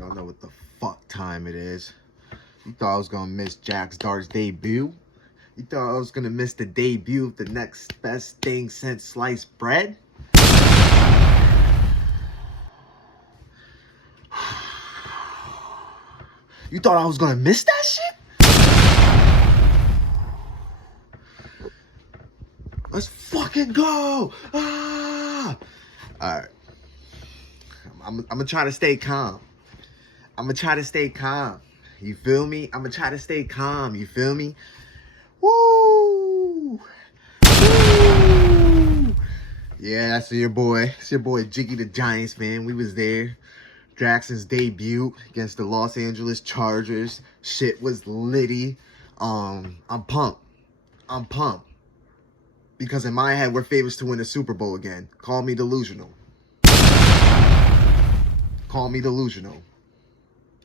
Y'all know what the fuck time it is. You thought I was gonna miss Jax Dart's debut? You thought I was gonna miss the debut of the next best thing since sliced bread? You thought I was gonna miss that shit? Let's fucking go! Ah! Alright. I'm gonna try to stay calm. You feel me? I'm gonna try to stay calm. You feel me? Woo! Woo! Yeah, that's your boy. It's your boy Jiggy the Giants, man. We was there. Jackson's debut against the Los Angeles Chargers. Shit was litty. I'm pumped. Because in my head, we're favorites to win the Super Bowl again. Call me delusional.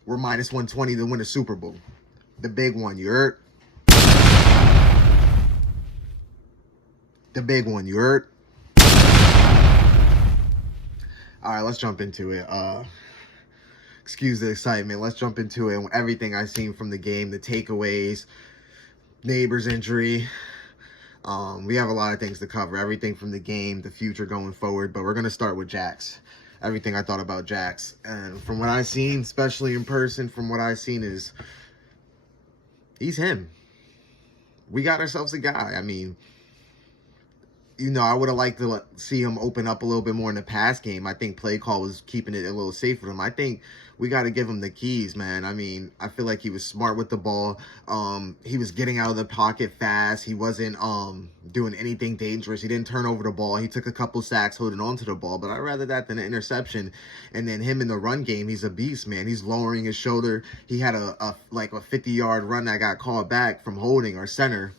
We're minus 120 to win the Super Bowl. The big one, you heard? The big one, you heard? Alright, let's jump into it. Excuse the excitement. Let's jump into it. Everything I've seen from the game, the takeaways, Neighbors injury. We have a lot of things to cover. Everything from the game, the future going forward. But we're going to start with Jax. Everything I thought about Jax. And from what I've seen, especially in person, from what I've seen is he's him. We got ourselves a guy. I mean, you know, I would have liked to see him open up a little bit more in the pass game. I think play call was keeping it a little safe for him. I think we got to give him the keys, man. I mean, I feel like he was smart with the ball. He was getting out of the pocket fast. He wasn't doing anything dangerous. He didn't turn over the ball. He took a couple sacks holding on to the ball, but I'd rather that than an interception. And then him in the run game, he's a beast, man. He's lowering his shoulder. He had a 50-yard run that got called back from holding our center.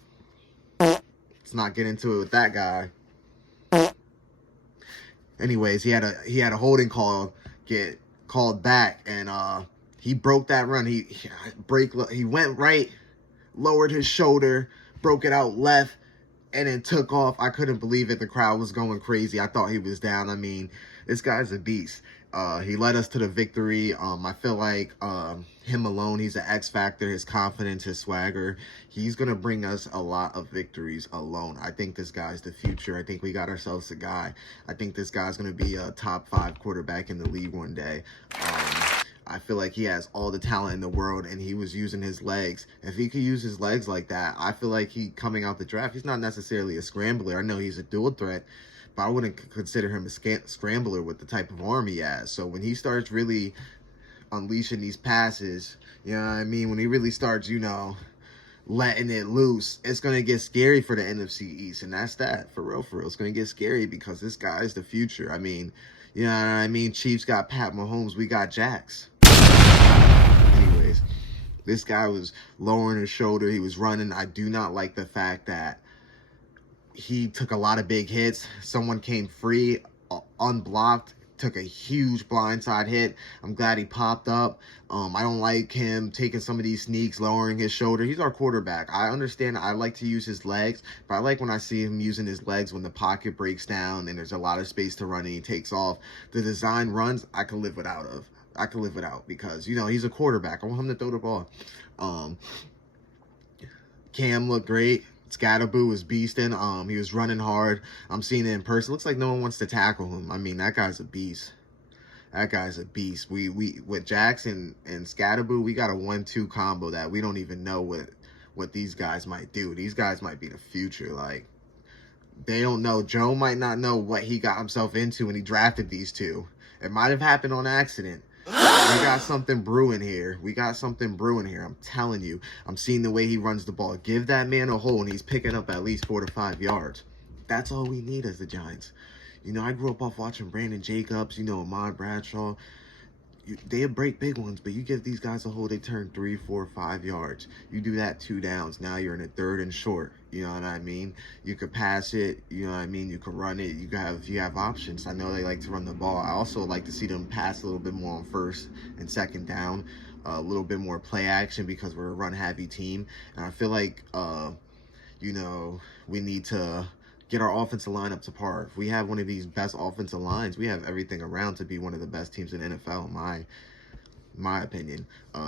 Let's not get into it with that guy. Anyways, he had a holding call get called back, and he broke that run. He went right, lowered his shoulder, broke it out left, and then took off. I couldn't believe it. The crowd was going crazy. I thought he was down. I mean, this guy's a beast. He led us to the victory. I feel like him alone, he's an X factor. His confidence, his swagger, he's going to bring us a lot of victories alone. I think this guy's the future. I think we got ourselves a guy. I think this guy's going to be a top 5 quarterback in the league one day. I feel like he has all the talent in the world, and he was using his legs. If he could use his legs like that, I feel like coming out the draft, he's not necessarily a scrambler. I know he's a dual threat, but I wouldn't consider him a scrambler with the type of arm he has. So when he starts really unleashing these passes, you know what I mean? When he really starts, you know, letting it loose, it's going to get scary for the NFC East. And that's that. For real. It's going to get scary because this guy is the future. I mean, you know what I mean? Chiefs got Pat Mahomes. We got Jax. Anyways, this guy was lowering his shoulder. He was running. I do not like the fact that he took a lot of big hits. Someone came free, unblocked, took a huge blindside hit. I'm glad he popped up. I don't like him taking some of these sneaks, lowering his shoulder. He's our quarterback. I understand I like to use his legs, but I like when I see him using his legs when the pocket breaks down and there's a lot of space to run and he takes off. The design runs, I can live without because, you know, he's a quarterback. I want him to throw the ball. Cam looked great. Scatterboo was beasting. He was running hard. I'm seeing it in person. Looks like no one wants to tackle him. I mean, that guy's a beast. We with Jackson and Scatterboo, we got a 1-2 combo that we don't even know what these guys might do. These guys might be the future. Like, they don't know. Joe might not know what he got himself into when he drafted these two. It might have happened on accident. We got something brewing here. I'm telling you. I'm seeing the way he runs the ball. Give that man a hole, and he's picking up at least 4 to 5 yards. That's all we need as the Giants. You know, I grew up off watching Brandon Jacobs, you know, Ahmad Bradshaw. They break big ones, but you give these guys a hole, they turn 3, 4, 5 yards. You do that 2 downs. Now you're in a 3rd and short. You know what I mean? You could pass it. You know what I mean? You could run it. You have options. I know they like to run the ball. I also like to see them pass a little bit more on 1st and 2nd down. A little bit more play action because we're a run-heavy team. And I feel like, you know, we need to get our offensive line up to par. If we have one of these best offensive lines, we have everything around to be one of the best teams in the NFL, my opinion.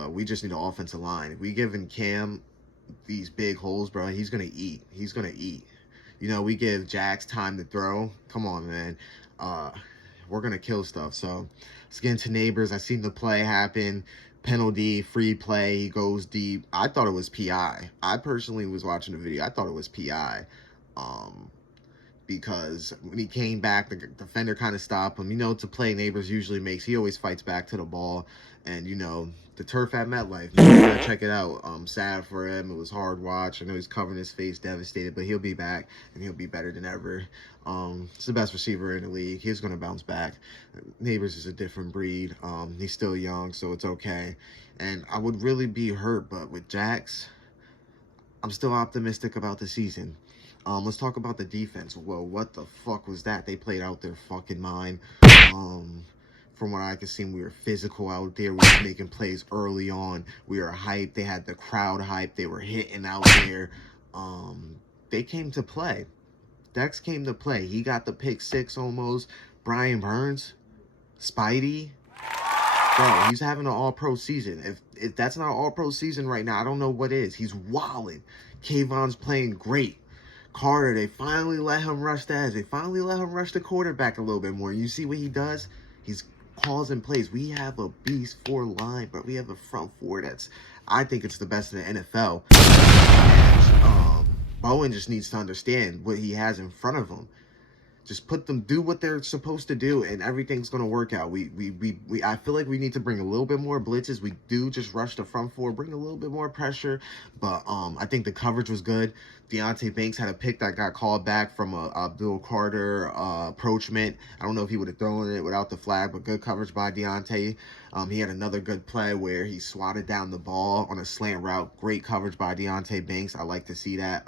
We just need an offensive line. If we giving Cam these big holes, bro, he's gonna eat. He's gonna eat. You know, we give Jax time to throw. Come on, man. We're gonna kill stuff. So let's get into Neighbors. I seen the play happen. Penalty, free play. He goes deep. I thought it was PI. I personally was watching the video. I thought it was PI. Because when he came back, the defender kind of stopped him. You know, to play Neighbors usually makes, he always fights back to the ball. And, you know, the turf at MetLife, man, check it out. Sad for him. It was hard watch. I know he's covering his face, devastated, but he'll be back, and he'll be better than ever. He's the best receiver in the league. He's going to bounce back. Neighbors is a different breed. He's still young, so it's okay. And I would really be hurt, but with Jax, I'm still optimistic about the season. Let's talk about the defense. Well, what the fuck was that? They played out their fucking mind. From what I could see, we were physical out there. We were making plays early on. We were hyped. They had the crowd hyped. They were hitting out there. They came to play. Dex came to play. He got the pick 6 almost. Brian Burns, Spidey. Bro, he's having an all-pro season. If that's not an all-pro season right now, I don't know what is. He's wilding. Kayvon's playing great. Carter, they finally let him rush the edge. They finally let him rush the quarterback a little bit more. You see what he does? He's calls and plays. We have a beast 4 line, but we have a front 4 that's, I think it's the best in the NFL. And, Bowen just needs to understand what he has in front of him. Just put them, do what they're supposed to do, and everything's gonna work out. I feel like we need to bring a little bit more blitzes. We do just rush the front 4, bring a little bit more pressure. But I think the coverage was good. Deonte Banks had a pick that got called back from a Abdul Carter approachment. I don't know if he would have thrown it without the flag, but good coverage by Deonte. He had another good play where he swatted down the ball on a slant route. Great coverage by Deonte Banks. I like to see that.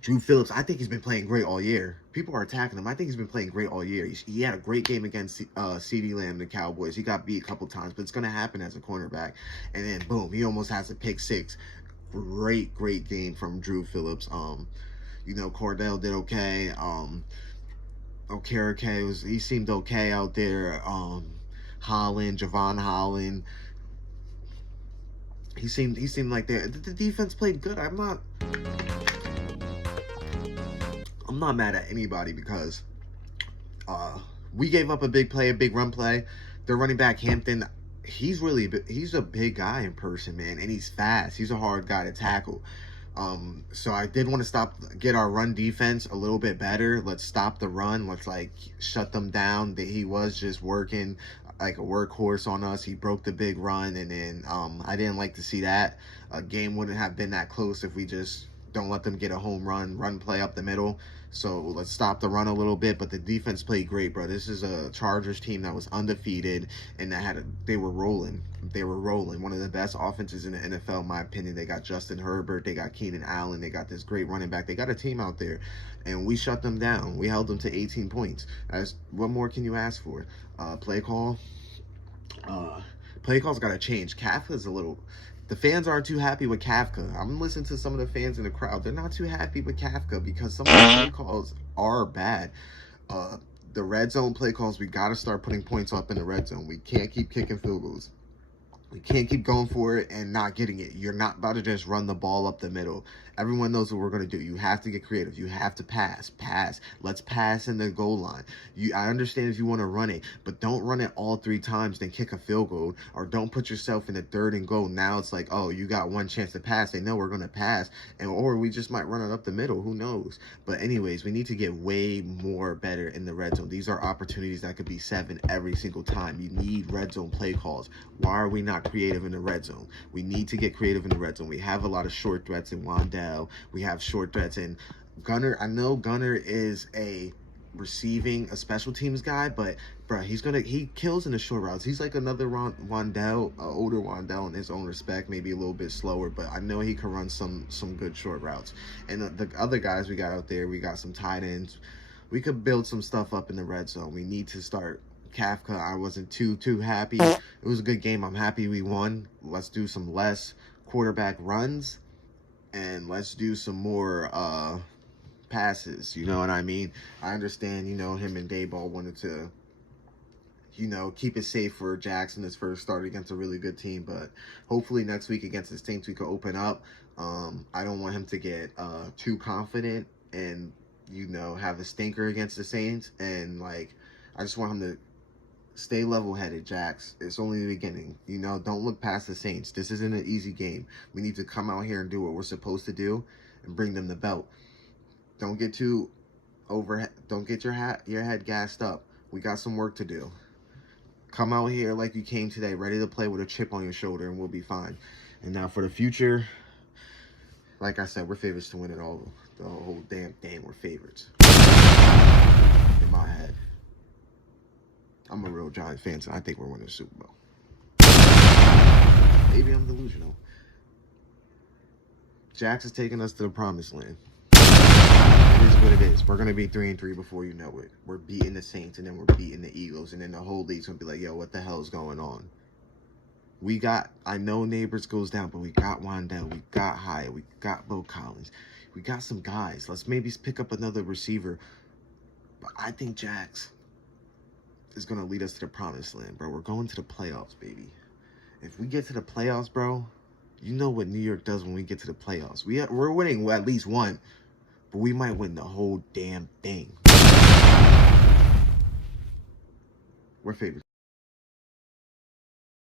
Drew Phillips, I think he's been playing great all year. People are attacking him. I think he's been playing great all year. He had a great game against CeeDee Lamb, the Cowboys. He got beat a couple times, but it's going to happen as a cornerback. And then, boom, he almost has a pick 6. Great game from Drew Phillips. You know, Cordell did okay. Okereke he seemed okay out there. Holland, Javon Holland. He seemed like the defense played good. I'm not mad at anybody because we gave up a big play, a big run play. Their running back Hampton, he's a big guy in person, man, and he's fast. He's a hard guy to tackle. So I did want to get our run defense a little bit better. Let's stop the run. Let's like shut them down. That he was just working like a workhorse on us. He broke the big run, and then I didn't like to see that. A game wouldn't have been that close if we just don't let them get a home run play up the middle. So let's stop the run a little bit, but the defense played great, bro. This is a Chargers team that was undefeated, and they were rolling. They were rolling. One of the best offenses in the NFL, in my opinion. They got Justin Herbert. They got Keenan Allen. They got this great running back. They got a team out there, and we shut them down. We held them to 18 points. What more can you ask for? Play call. Play call's got to change. Kafka's a little... The fans aren't too happy with Kafka. I'm listening to some of the fans in the crowd. They're not too happy with Kafka because some of the play calls are bad. The red zone play calls, we got to start putting points up in the red zone. We can't keep kicking field goals. We can't keep going for it and not getting it. You're not about to just run the ball up the middle. Everyone knows what we're going to do. You have to get creative. You have to pass. Let's pass in the goal line. I understand if you want to run it, but don't run it all 3 times, then kick a field goal, or don't put yourself in a 3rd and goal. Now it's like, oh, you got one chance to pass. They know we're going to pass, or we just might run it up the middle. Who knows? But anyways, we need to get way more better in the red zone. These are opportunities that could be 7 every single time. You need red zone play calls. Why are we not creative in the red zone? We need to get creative in the red zone. We have a lot of short threats in Wandell. We have short threats in Gunner. I know Gunner is a special teams guy, but bro, he kills in the short routes. He's like another Wandell, older Wandell in his own respect, maybe a little bit slower, but I know he can run some good short routes. And the other guys we got out there, we got some tight ends. We could build some stuff up in the red zone. We need to start. Kafka, I wasn't too happy. It was a good game. I'm happy we won. Let's do some less quarterback runs, and let's do some more passes. You know what I mean? I understand, you know, him and Dayball wanted to you know, keep it safe for Jackson his first start against a really good team. But hopefully next week against the Saints we can open up. I don't want him to get too confident and, you know, have a stinker against the Saints. And, like, I just want him to stay level-headed, Jax. It's only the beginning. You know, don't look past the Saints. This isn't an easy game. We need to come out here and do what we're supposed to do and bring them the belt. Don't get too don't get your head gassed up. We got some work to do. Come out here like you came today, ready to play with a chip on your shoulder, and we'll be fine. And now for the future, like I said, we're favorites to win it all. The whole damn thing, we're favorites. In my head. I'm a real Giant fan, so I think we're winning the Super Bowl. Maybe I'm delusional. Jax is taking us to the promised land. It is what it is. We're going to be 3-3 before you know it. We're beating the Saints, and then we're beating the Eagles, and then the whole league's going to be like, yo, what the hell is going on? We got, I know Neighbors goes down, but we got Wandell, we got Hyatt, we got Bo Collins. We got some guys. Let's maybe pick up another receiver. But I think Jax is going to lead us to the promised land, bro. We're going to the playoffs, baby. If we get to the playoffs, bro, you know what New York does when we get to the playoffs. We're winning at least one, but we might win the whole damn thing. We're favorites.